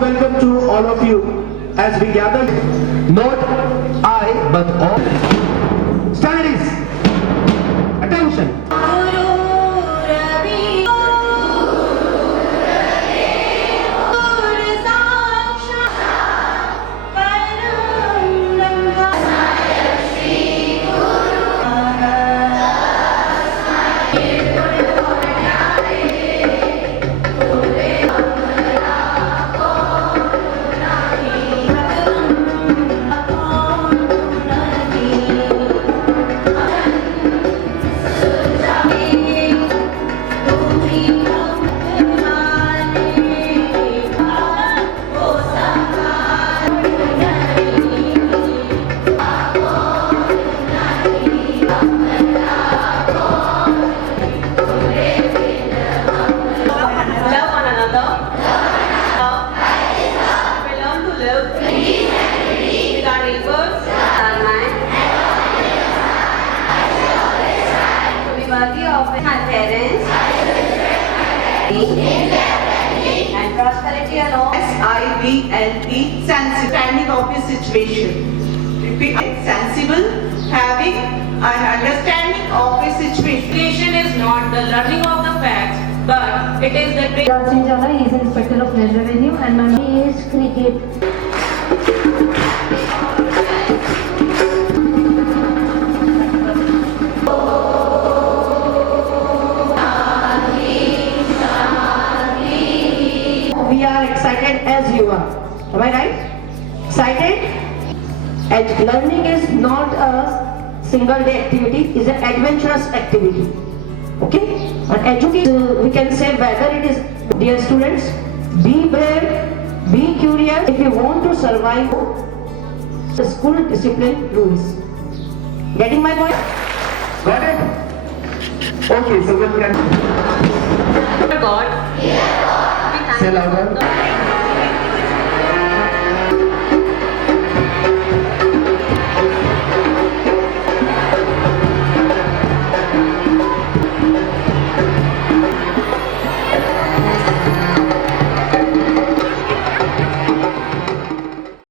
Welcome to all of you as we gather. Not I, but all. Studies. Attention. My parents and prosperity alone. SIBLE, sensible, understanding of a situation. Repeat, sensible, having an understanding of a situation. Education is not the learning of the facts, but it is the He is Inspector of Land Revenue and my name is Cricket. We are excited as you are. Am I right? Excited? And learning is not a single day activity, it is an adventurous activity. Okay? And education, we can say whether it is, dear students, be brave, be curious if you want to survive the school discipline rules. Getting my point? Got it? Okay, so we'll continue. God. Say louder.